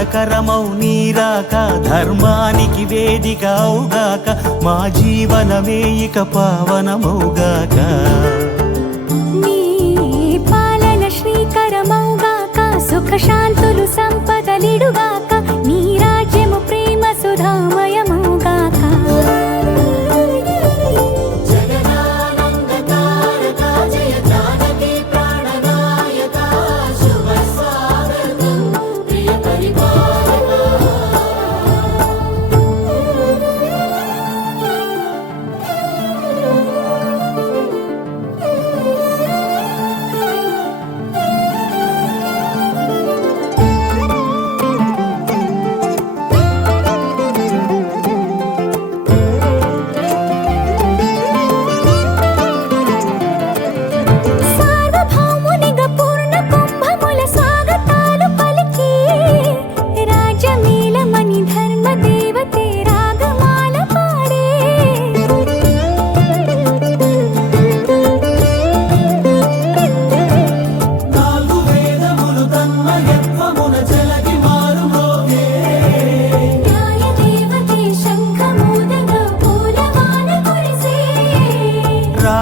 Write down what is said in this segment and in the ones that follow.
మంగళకరమౌ నీరాక ధర్మానికి వేదిక అవుగాక మా జీవనమే ఇక పావనమౌగాక నీ పాలన శ్రీకరమౌగాక సుఖ శాంతులు సంపదలిడుగాక నీ రాజ్యము ప్రేమ సుధామయమౌగాక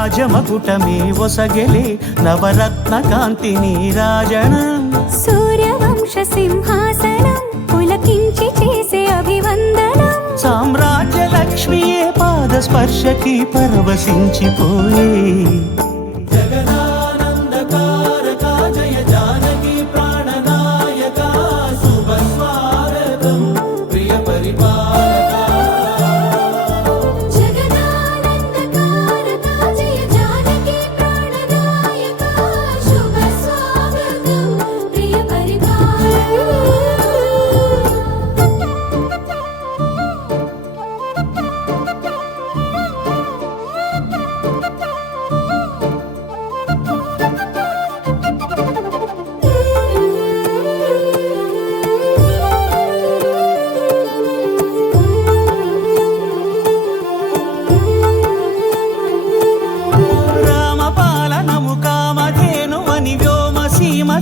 రాజమకుటమే ఒసగెలే నవరత్న కాంతి నీరాజనం సూర్యవంశ సింహాసనం పులకించి చేసే అభివందనం సామ్రాజ్య లక్ష్మియే పాద స్పర్శకి పరవశించిపోయే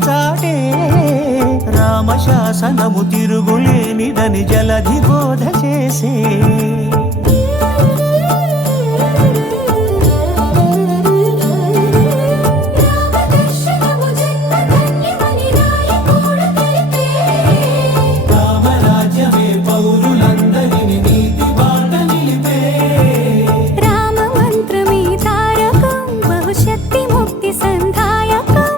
చాటే రామశాసనము తిరుగులేనిదని జలధి బోధ చేసే రామరాజ్యమే పౌరులందరిని నీతి బాట నిలిపే రామ మంత్రమే తారకం బహుశక్తి ముక్తి సంధాయకం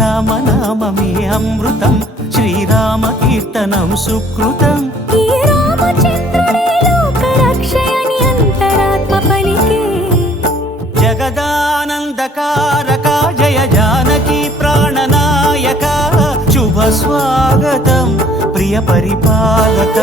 రామనామమే అమృతం శ్రీరామ కీర్తనం సుకృతం ఈ రామచంద్రుడే లోక రక్షయని అంతరాత్మ పలికే జగదానందకారక జయ జానకి ప్రాణనాయక శుభ స్వాగతం ప్రియ పరిపాలక